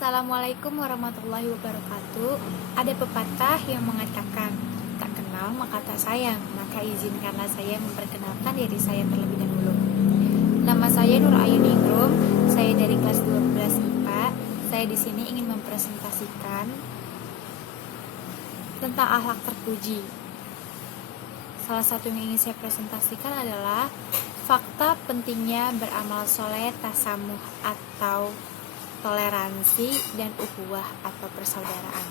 Assalamualaikum warahmatullahi wabarakatuh. Ada pepatah yang mengatakan, tak kenal maka tak sayang. Maka izinkanlah saya memperkenalkan diri saya terlebih dahulu. Nama saya Nur Ayu Ningrum. Saya dari kelas 12 IPA. Saya di sini ingin mempresentasikan tentang akhlak terpuji. Salah satu yang ingin saya presentasikan adalah fakta pentingnya beramal soleh, tasamuh atau toleransi, dan ukhuwah atau persaudaraan.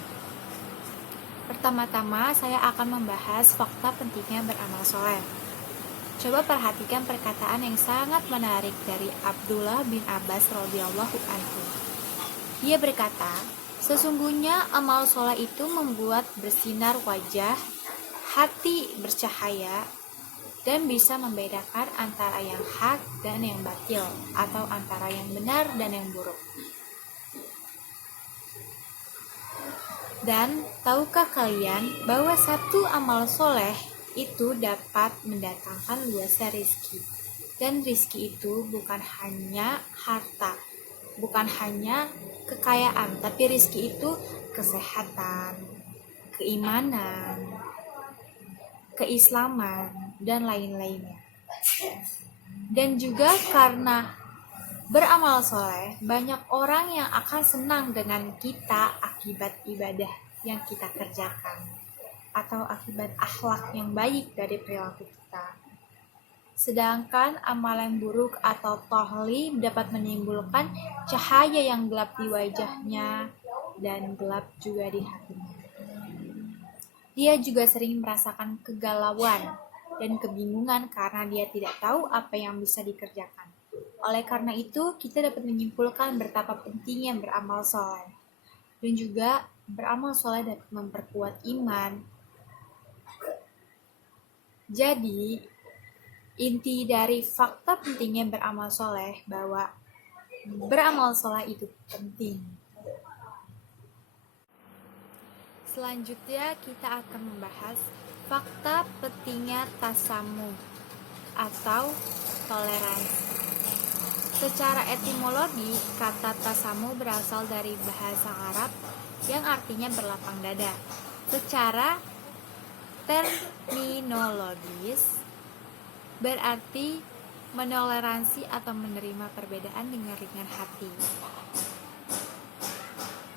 Pertama-tama saya akan membahas fakta pentingnya beramal soleh. Coba perhatikan perkataan yang sangat menarik dari Abdullah bin Abbas radhiyallahu anhu. Dia berkata, sesungguhnya amal soleh itu membuat bersinar wajah, hati bercahaya, dan bisa membedakan antara yang hak dan yang batil, atau antara yang benar dan yang buruk. Dan tahukah kalian bahwa satu amal soleh itu dapat mendatangkan luasnya rizki. Dan rizki itu bukan hanya harta, bukan hanya kekayaan, tapi rizki itu kesehatan, keimanan, keislaman, dan lain-lainnya. Dan juga karena beramal soleh, banyak orang yang akan senang dengan kita akibat ibadah yang kita kerjakan atau akibat akhlak yang baik dari perilaku kita. Sedangkan amal yang buruk atau tohli dapat menimbulkan cahaya yang gelap di wajahnya dan gelap juga di hatinya. Dia juga sering merasakan kegalauan dan kebingungan karena dia tidak tahu apa yang bisa dikerjakan. Oleh karena itu, kita dapat menyimpulkan betapa pentingnya beramal soleh. Dan juga beramal soleh dapat memperkuat iman. Jadi, inti dari fakta pentingnya beramal soleh bahwa beramal soleh itu penting. Selanjutnya kita akan membahas fakta pentingnya tasamuh atau toleransi. Secara etimologi, kata tasamuh berasal dari bahasa Arab yang artinya berlapang dada. Secara terminologis, berarti menoleransi atau menerima perbedaan dengan ringan hati.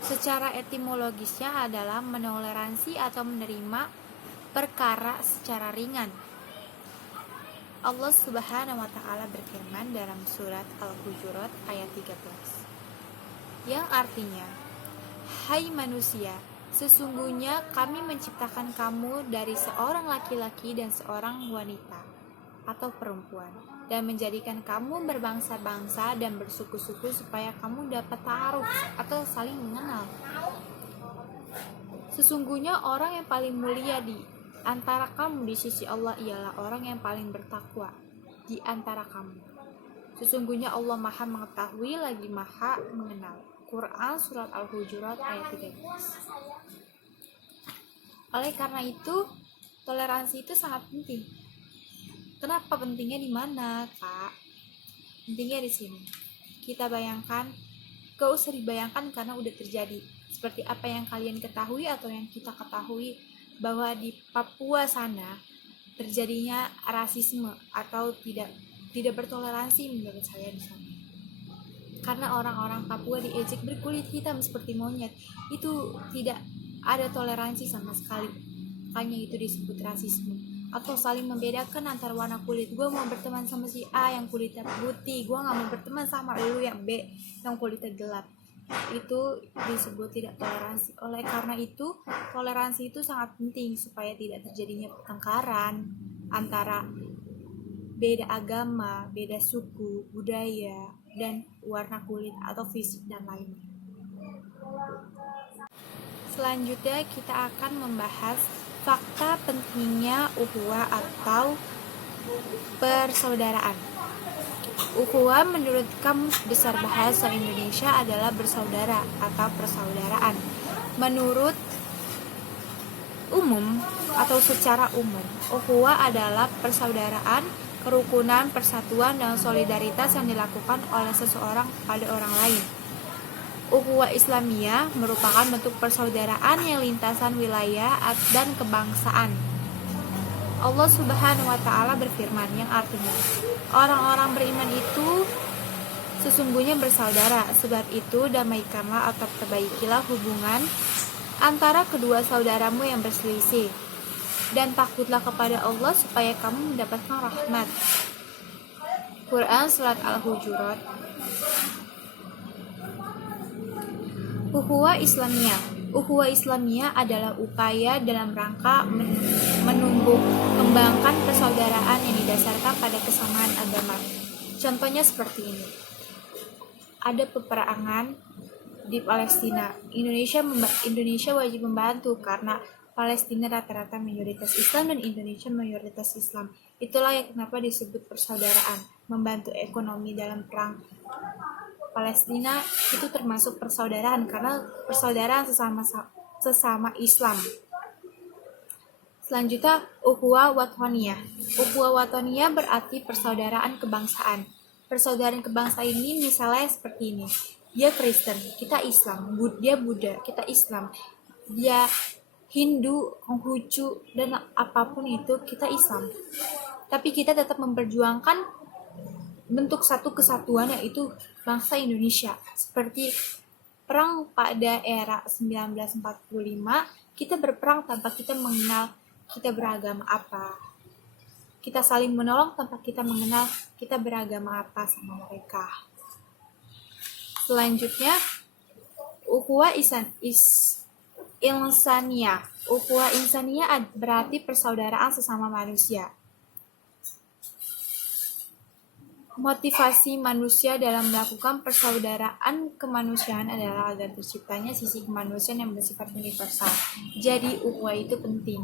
Secara etimologisnya adalah menoleransi atau menerima perkara secara ringan. Allah Subhanahu wa Ta'ala berfirman dalam surat Al-Hujurat ayat 13, yang artinya, hai manusia, sesungguhnya kami menciptakan kamu dari seorang laki-laki dan seorang wanita atau perempuan, dan menjadikan kamu berbangsa-bangsa dan bersuku-suku supaya kamu dapat ta'aruf atau saling mengenal. Sesungguhnya orang yang paling mulia di antara kamu di sisi Allah ialah orang yang paling bertakwa di antara kamu. Sesungguhnya Allah Maha mengetahui lagi Maha mengenal. Quran surat Al-Hujurat ayat 13. Oleh karena itu, toleransi itu sangat penting. Kenapa pentingnya di mana, Kak? Pentingnya di sini. Kita bayangkan, gak usah dibayangkan karena udah terjadi. Seperti apa yang kalian ketahui atau yang kita ketahui, bahwa di Papua sana terjadinya rasisme atau tidak bertoleransi menurut saya di sana. Karena orang-orang Papua diejek berkulit hitam seperti monyet, itu tidak ada toleransi sama sekali. Makanya itu disebut rasisme atau saling membedakan antara warna kulit. Gue mau berteman sama si A yang kulitnya putih, gue nggak mau berteman sama lu yang B yang kulitnya gelap. Itu disebut tidak toleransi. Oleh karena itu, toleransi itu sangat penting supaya tidak terjadinya pertengkaran antara beda agama, beda suku, budaya, dan warna kulit atau fisik dan lainnya. Selanjutnya kita akan membahas fakta pentingnya ukhuwah atau persaudaraan. Ukhuwah menurut Kamus Besar Bahasa Indonesia adalah bersaudara atau persaudaraan. Menurut umum atau secara umum, ukhuwah adalah persaudaraan, kerukunan, persatuan, dan solidaritas yang dilakukan oleh seseorang pada orang lain. Ukhuwah Islamiyah merupakan bentuk persaudaraan yang lintasan wilayah dan kebangsaan. Allah Subhanahu wa Ta'ala berfirman, yang artinya orang-orang beriman itu sesungguhnya bersaudara. Sebab itu damaikanlah atau perbaikilah hubungan antara kedua saudaramu yang berselisih, dan takutlah kepada Allah supaya kamu mendapatkan rahmat. Quran Surat Al-Hujurat. Ukhuwah Islamiyah. Ukhuwah Islamiyah adalah upaya dalam rangka menumbuh kembangkan persaudaraan yang didasarkan pada kesamaan agama. Contohnya seperti ini. Ada peperangan di Palestina. Indonesia wajib membantu karena Palestina rata-rata mayoritas Islam dan Indonesia mayoritas Islam. Itulah yang kenapa disebut persaudaraan. Membantu ekonomi dalam perang Palestina itu termasuk persaudaraan karena persaudaraan sesama Islam. Selanjutnya, ukhuwah watoniyah. Ukhuwah watoniyah berarti persaudaraan kebangsaan. Persaudaraan kebangsaan ini misalnya seperti ini. Dia Kristen, kita Islam. Dia Buddha, kita Islam. Dia Hindu, Konghucu, dan apapun itu, kita Islam. Tapi kita tetap memperjuangkan bentuk satu kesatuan, yaitu bangsa Indonesia. Seperti perang pada era 1945, kita berperang tanpa kita mengenal kita beragama apa. Kita saling menolong tanpa kita mengenal kita beragama apa sama mereka. Selanjutnya, ukhuwah insaniyah. Ukhuwah insaniyah berarti persaudaraan sesama manusia. Motivasi manusia dalam melakukan persaudaraan kemanusiaan adalah agar terciptanya sisi kemanusiaan yang bersifat universal. Jadi ukhuwah itu penting.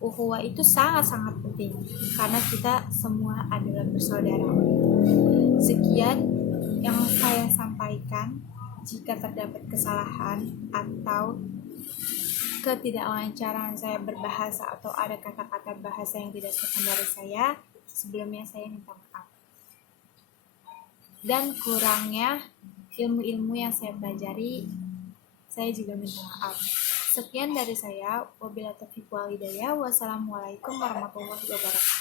Ukhuwah itu sangat-sangat penting karena kita semua adalah bersaudara. Sekian yang saya sampaikan. Jika terdapat kesalahan atau ketidaklancaran saya berbahasa atau ada kata-kata bahasa yang tidak sopan dari saya, sebelumnya saya minta maaf. Dan kurangnya ilmu-ilmu yang saya pelajari, saya juga minta maaf. Sekian dari saya. Wabillahi taufiq wal hidayah. Wassalamualaikum warahmatullahi wabarakatuh.